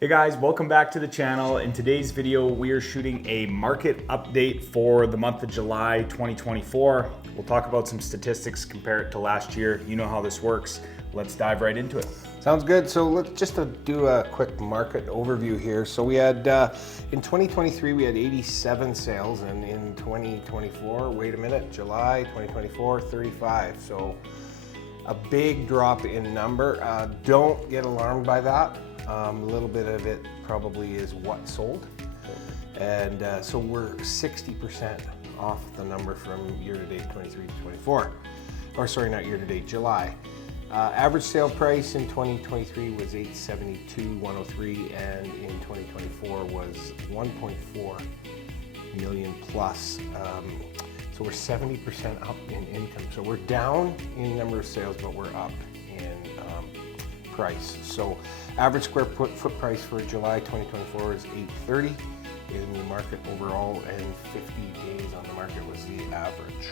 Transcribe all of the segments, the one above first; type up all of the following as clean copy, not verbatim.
Hey guys, welcome back to the channel. In today's video, we are shooting a market update for the month of July 2024. We'll talk about some statistics, compare it to last year. You know how this works. Let's dive right into it. Sounds good. So let's just do a quick market overview here. So we had, in 2023, we had 87 sales, and in 2024, wait a minute, July 2024, 35. So a big drop in number. Don't get alarmed by that. A little bit of it probably is what sold. And so we're 60% off the number from year-to-date 23 to 24. Or sorry, not year-to-date, July. Average sale price in 2023 was $872,103, and in 2024 was 1.4 million plus. So we're 70% up in income. So we're down in number of sales, but we're up in price. So average square foot price for July 2024 is $830 in the market overall, and 50 days on the market was the average.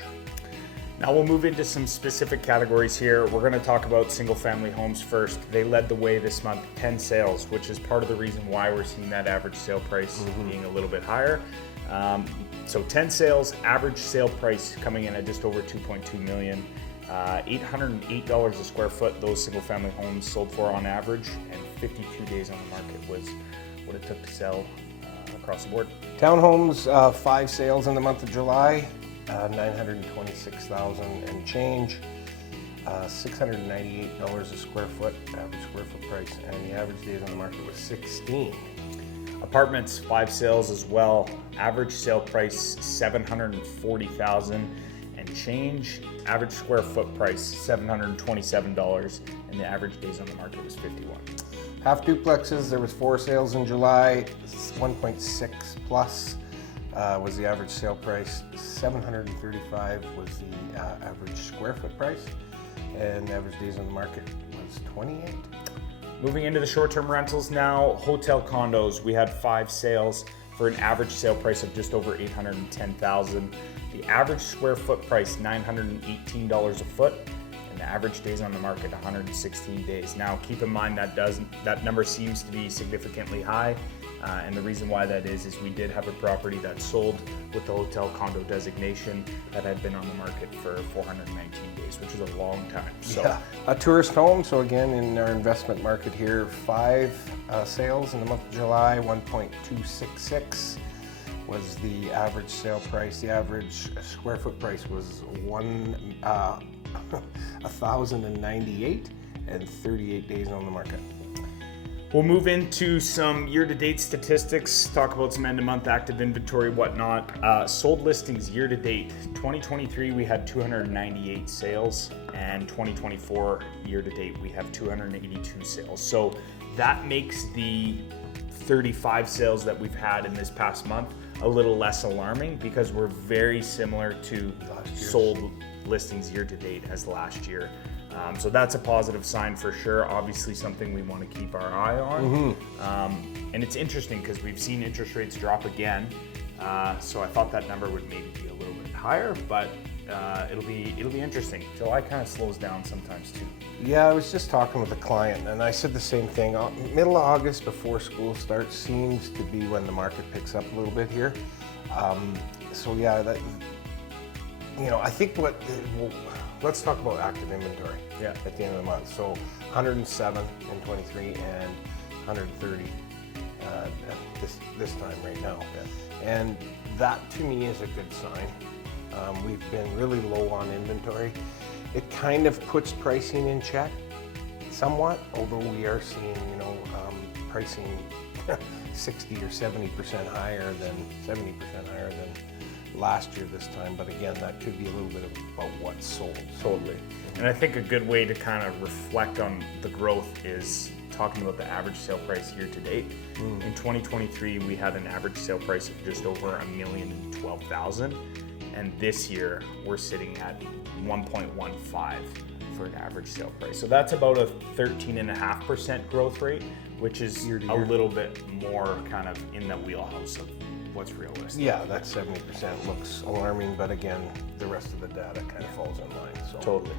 Now we'll move into some specific categories here. We're going to talk about single family homes first. They led the way this month, 10 sales, which is part of the reason why we're seeing that average sale price being a little bit higher. So 10 sales, average sale price coming in at just over 2.2 million. $808 a square foot, those single family homes sold for on average, and 52 days on the market was what it took to sell across the board. Townhomes, 5 sales in the month of July, 926,000 and change, $698 a square foot, average square foot price, and the average days on the market was 16. Apartments, 5 sales as well, average sale price $740,000 and change, average square foot price $727, and the average days on the market was 51. Half duplexes, there was 4 sales in July, 1.6 plus was the average sale price, 735 was the average square foot price, and the average days on the market was 28. Moving into the short-term rentals now, hotel condos, we had 5 sales for an average sale price of just over $810,000. The average square foot price, $918 a foot, and the average days on the market, 116 days. Now, keep in mind that number seems to be significantly high, and the reason why that is we did have a property that sold with the hotel condo designation that had been on the market for 419 days, which is a long time. So, yeah. A tourist home, so again, in our investment market here, 5 sales in the month of July, 1.266 was the average sale price. The average square foot price was 1,098 and 38 days on the market. We'll move into some year-to-date statistics, talk about some end-of-month active inventory, whatnot. Sold listings year-to-date. 2023, we had 298 sales, and 2024 year-to-date, we have 282 sales. So that makes the 35 sales that we've had in this past month a little less alarming, because we're very similar to sold listings year-to-date as last year. So that's a positive sign for sure. Obviously something we want to keep our eye on. And it's interesting because we've seen interest rates drop again. So I thought that number would maybe be a little bit higher, but it'll be interesting. July kind of slows down sometimes too. Yeah, I was just talking with a client and I said the same thing. Middle of August before school starts seems to be when the market picks up a little bit here. So yeah, that, I think let's talk about active inventory at the end of the month. So 107 in 23 and 130 this time right now. Yeah. And that to me is a good sign. We've been really low on inventory. It kind of puts pricing in check somewhat, although we are seeing, pricing 60 or 70% higher than 70% higher than last year this time, but again, that could be a little bit about what's sold. Totally. And I think a good way to kind of reflect on the growth is talking about the average sale price year to date. In 2023, we had an average sale price of just over $1,012,000, and this year we're sitting at 1.15 for an average sale price. So that's about a 13.5% growth rate, which is a little bit more kind of in the wheelhouse of what's realistic. Yeah, that 70% looks alarming, but again, the rest of the data kind of falls in line. So. Totally.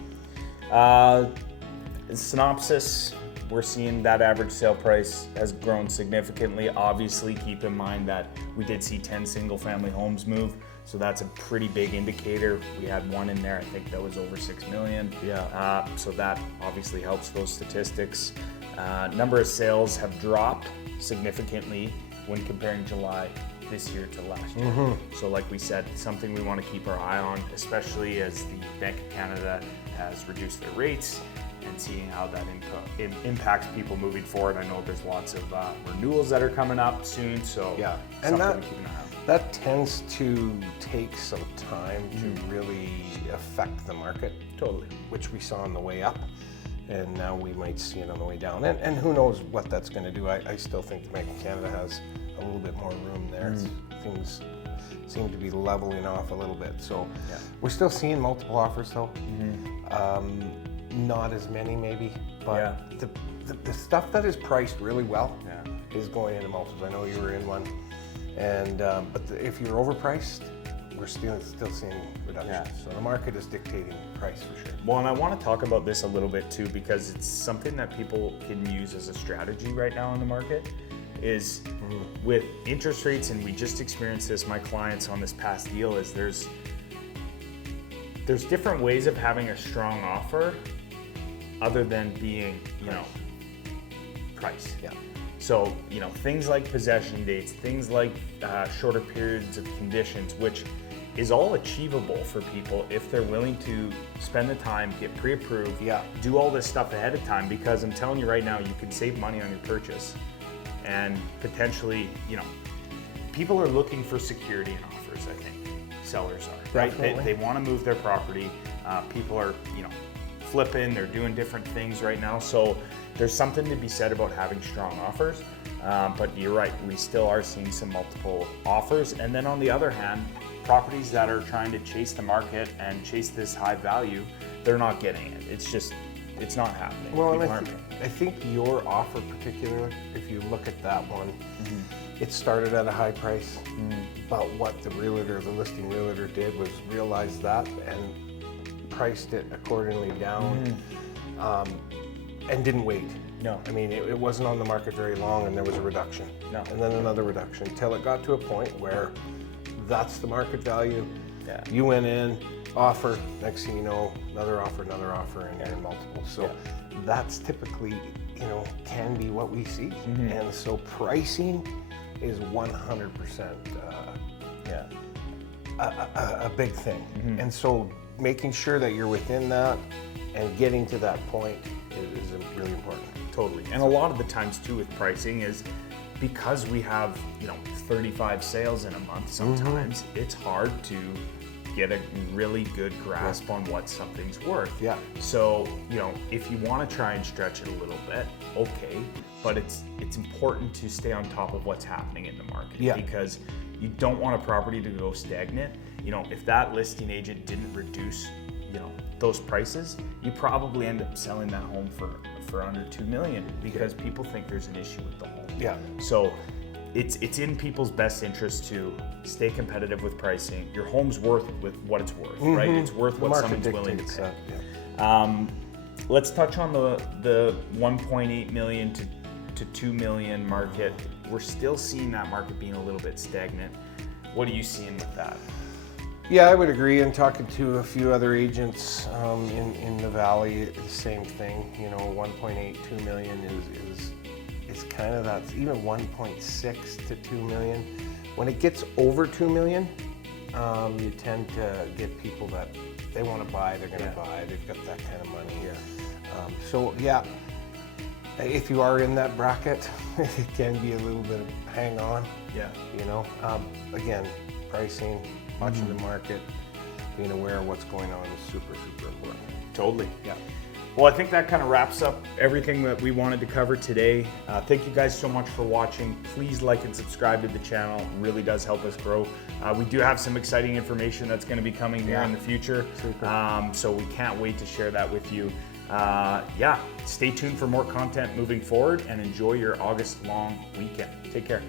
Synopsis, we're seeing that average sale price has grown significantly. Obviously, keep in mind that we did see 10 single-family homes move, so that's a pretty big indicator. We had one in there, I think that was over 6 million. Yeah. So that obviously helps those statistics. Number of sales have dropped significantly when comparing July this year to last year. So like we said, something we want to keep our eye on, especially as the Bank of Canada has reduced their rates, and seeing how that impacts people moving forward. I know there's lots of renewals that are coming up soon, so Yeah, something and to keep an eye on. that tends to take some time to really affect the market. Totally. Which we saw on the way up, and now we might see it on the way down. And who knows what that's going to do. I still think the Bank of Canada has a little bit more room there. Things seem to be leveling off a little bit. So we're still seeing multiple offers though. Not as many maybe, but the stuff that is priced really well is going into multiples. I know you were in one, and but if you're overpriced, we're still seeing reductions. So the market is dictating price for sure. Well, and I want to talk about this a little bit too, because it's something that people can use as a strategy right now in the market. Is with interest rates, and we just experienced this, my clients on this past deal, is there's different ways of having a strong offer other than being, price. Yeah. So, things like possession dates, things like shorter periods of conditions, which is all achievable for people if they're willing to spend the time, get pre-approved, do all this stuff ahead of time, because I'm telling you right now, you can save money on your purchase. And potentially, people are looking for security in offers, I think. Sellers are, right? They want to move their property. People are, flipping, they're doing different things right now. So there's something to be said about having strong offers. But you're right, we still are seeing some multiple offers. And then on the other hand, properties that are trying to chase the market and chase this high value, they're not getting it. It's not happening. Well, and I think your offer particularly, if you look at that one, it started at a high price, but what the listing realtor did was realize that and priced it accordingly down, and didn't wait. No. I mean, it wasn't on the market very long, and there was a reduction. No. And then another reduction, until it got to a point where that's the market value. Yeah. You went in, offer, next thing you know, another offer, and multiple. So that's typically, can be what we see. And so pricing is 100% a big thing. And so making sure that you're within that and getting to that point is really important. Totally. And a lot of the times too with pricing is because we have, 35 sales in a month, sometimes it's hard to get a really good grasp on what something's worth. Yeah. So, if you want to try and stretch it a little bit, okay, but it's important to stay on top of what's happening in the market, because you don't want a property to go stagnant. If that listing agent didn't reduce, those prices, you probably end up selling that home for under 2 million because people think there's an issue with the home. Yeah. So it's in people's best interest to stay competitive with pricing. Your home's worth what it's worth, right? It's worth what someone's willing to pay. Let's touch on the 1.8 million to 2 million market. We're still seeing that market being a little bit stagnant. What are you seeing with that? Yeah, I would agree. And talking to a few other agents in the valley, the same thing. 1.8, 2 million is kind of that. Even 1.6 to 2 million. When it gets over 2 million, you tend to get people that they want to buy. They're going to buy. They've got that kind of money. So if you are in that bracket, it can be a little bit of hang on. Again, pricing, watching the market, being aware of what's going on is super, super important. Totally. Yeah. Well, I think that kind of wraps up everything that we wanted to cover today. Thank you guys so much for watching. Please like and subscribe to the channel. It really does help us grow. We do have some exciting information that's going to be coming here in the future. So we can't wait to share that with you. Stay tuned for more content moving forward, and enjoy your August long weekend. Take care.